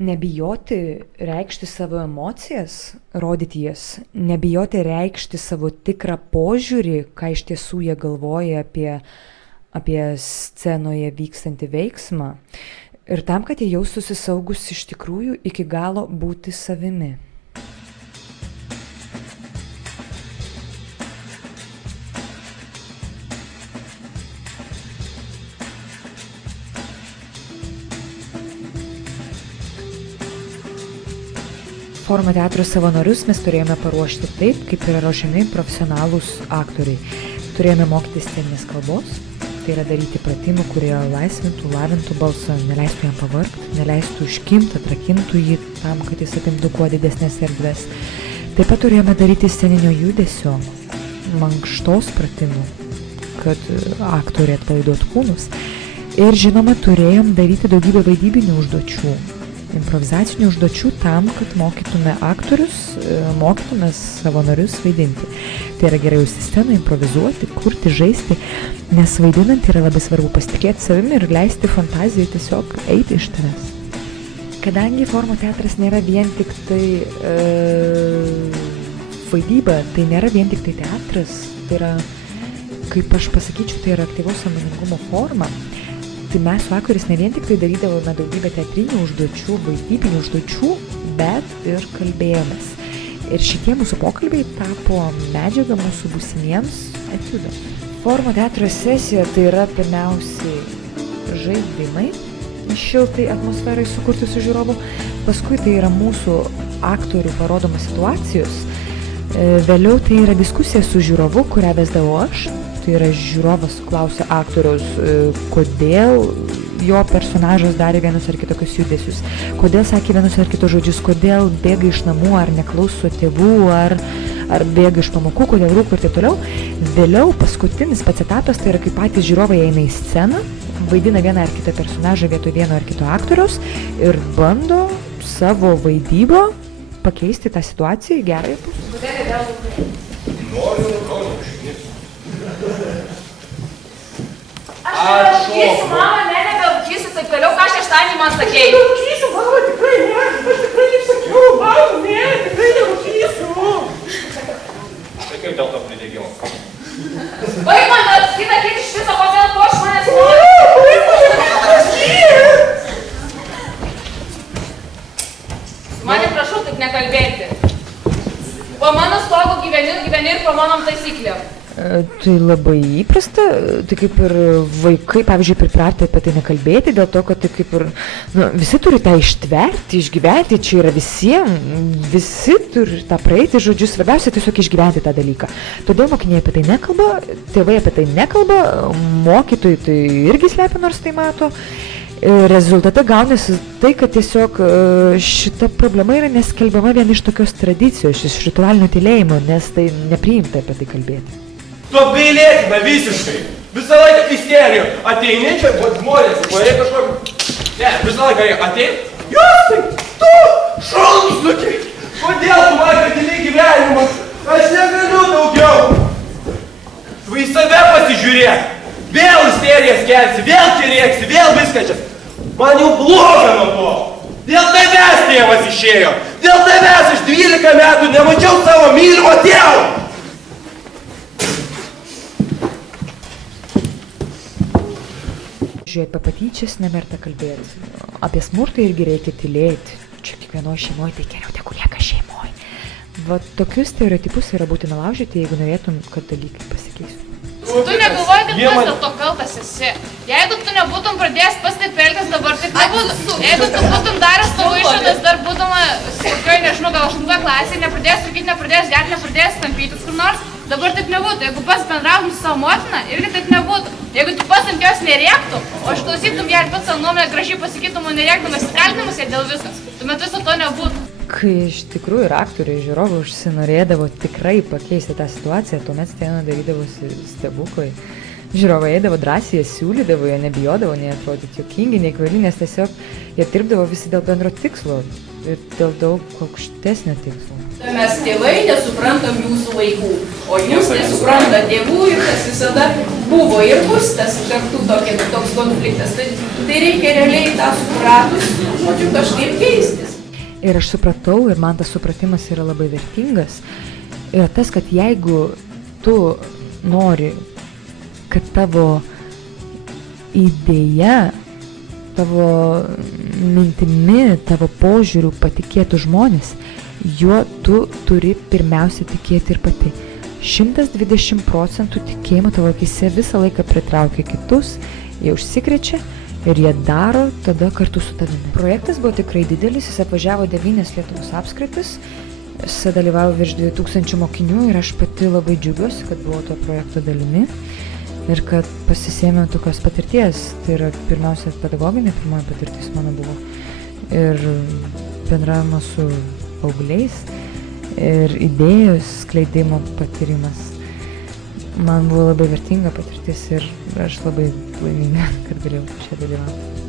Nebijoti reikšti savo emocijas, rodyti jas, nebijoti reikšti savo tikrą požiūrį, ką iš tiesų jie galvoja apie scenoje vykstantį veiksmą. Ir tam, kad jie jaustųsi saugus iš tikrųjų iki galo būti savimi. Forumo teatro savanorius mes turėjome paruošti taip, kaip yra ruošiami profesionalūs aktoriai. Turėjome mokyti sceninės kalbos, tai yra daryti pratimų, kurie laisvintų, lavintų balsą, neleistų jam pavargti, neleistų užkimti, atrakintų jį tam, kad jis apimtų kuo didesnės erdves. Taip pat turėjome daryti sceninio judesio, mankštos pratimų, kad aktoriai atpalaiduotų kūnus. Ir žinoma, turėjom daryti daugybę vaidybinių užduočių. Improvizacinių užduočių tam, kad mokytume aktorius, mokytume savanorius vaidinti. Tai yra gerai jausti sceną, improvizuoti, kurti, žaisti, nes vaidinant yra labai svarbu pasitikėti savimi ir leisti fantazijai tiesiog eiti iš tavęs. Kadangi Forumo teatras nėra vien tik tai vaidyba, tai nėra vien tik tai teatras, tai yra, kaip aš pasakyčiau, tai yra aktyvaus sąmoningumo forma. Tai mes su aktoriais ne vien tik tai darydavome daugybę teatrinių užduočių, vaidybinių užduočių, bet ir kalbėjomės. Ir šitie mūsų pokalbiai tapo medžiaga mūsų būsimiems etiudams. Forumo teatro sesija tai yra pirmiausiai žaidimai, šiltai atmosferai sukurti su žiūrovu, paskui tai yra mūsų aktorių parodomos situacijos, vėliau tai yra diskusija su žiūrovu, kurią vesdavau aš. Tai yra žiūrovas klausia aktoriaus, kodėl jo personažas darė vienus ar kitokius judesius, kodėl sakė vienus ar kitus žodžius, kodėl bėga iš namų ar neklauso tėvų, ar bėga iš pamokų, kodėl rūko ir taip toliau. Vėliau paskutinis pats etapas, tai yra kai patys žiūrovai eina į sceną, vaidina vieną ar kitą personažą vietoj vieno ar kito aktoriaus ir bando savo vaidybą pakeisti tą situaciją į gerąją pusę. Aš nerūkysiu, mama, nerūkysiu, taip toliau, ką šeštadienį man sakei. Nerūkysiu, mama, tikrai ne, aš tikrai taip sakiau, mama, ne, tikrai nerūkysiu. Tai kaip dėl to pridėgimo? Baig man, kitą kitą iš viso, kodėl tu aš manęs nori. Mane prašau taip nekalbėti. Po mano stogu gyveni ir po mano taisyklėm. Tai labai įprasta, tai kaip ir vaikai, pavyzdžiui, pripratę apie tai nekalbėti, dėl to, kad tai kaip ir, visi turi tą ištverti, išgyventi, čia yra visi turi tą praeiti, žodžiu, svarbiausia tiesiog išgyventi tą dalyką. Todėl mokiniai apie tai nekalba, tėvai apie tai nekalba, mokytojai tai irgi slepia, nors tai mato. Rezultate gaunasi tai, kad tiesiog šita problema yra neskelbiama vien iš tokios tradicijos, iš ritualinio tylėjimo, nes tai nepriimta apie tai kalbėti. Tu apgailėtina visiškai. Visą laiką isterijų. Ateini čia, žmonės, norėjai kažkokį... Ne, visą laiką ateini. Jūs tai, tu, šalsnukį. Kodėl tu man atili gyvenimą? Aš negaliu daugiau. Tu į save pasižiūrėk. Vėl isterijas kelsi, vėl čia rėksi, vėl viską čia. Man jau bloga nuo to. Dėl tavęs tėvas išėjo. Dėl tavęs aš 12 metų nemačiau savo mylimo tėvo. Žiūrėk, apie patyčias neverta kalbėti. Apie smurtą irgi reikia tylėti. Čia kiekvienoje šeimoje tai geriau tegu lieka šeimoje. Va tokius stereotipus yra būtina laužyti, jeigu norėtum, kad dalykai pasikeistų. Tu negalvoji, kad pats dėl to kaltas esi. Jeigu tu nebūtum pradėjęs pats taip elgtis, dabar taip nebūtų. Jeigu tu būtum daręs tavo išvadas, dar būdama, kokioj, nežinau, gal 8 klasėje, nepradėjęs rūkyti, nepradėjęs gerti, nepradėjęs tampytis kur nors, dabar taip nebūtų. Jeigu pats bendrautum su savo motina, irgi taip nebūtų. Jeigu tu pats ant jos nerėktum, o išklausytum ją ir pats savo nuomonę gražiai pasakytum, o nerėkdamas kaltinamas ją dėl viskas, tuomet viso to nebūtų. Kai iš tikrųjų ir aktoriai, žiūrovai užsinorėdavo tikrai pakeisti tą situaciją, tuomet scena darydavosi stebuklai. Žiūrovai eidavo drąsiai, jie siūlydavo, jie nebijodavo, nei atrodyti juokingi, nei kvaili, nes tiesiog jie dirbdavo visi dėl bendro tikslo ir dėl daug aukštesnio tikslo. Mes tėvai nesuprantam jūsų vaikų, o jūs nesupranta tėvų ir tas visada buvo ir bus tas kartu toks konfliktas. Tai reikia realiai tą supratus žodžiu, kažkaip keistis. Ir aš supratau, ir man tas supratimas yra labai vertingas, yra tas, kad jeigu tu nori, kad tavo idėja, tavo mintimi, tavo požiūriu patikėtų žmonės, juo tu turi pirmiausia tikėti ir pati. 120% tikėjimo tavo akise visą laiką pritraukia kitus, jie užsikrečia ir jie daro tada kartu su tavimi. Projektas buvo tikrai didelis, jis apvažiavo 9 Lietuvos apskritis, jis dalyvavo virš 2000 mokinių ir aš pati labai džiugiuosi, kad buvau to projekto dalimi ir kad pasisėmiau tokios patirties. Tai yra pirmiausia pedagoginė, pirmoji patirtis mano buvo ir bendravimas su paaugliais ir idėjos skleidimo patyrimas. Man buvo labai vertinga patirtis ir aš labai laiminga, kad galėjau čia dalyvauti.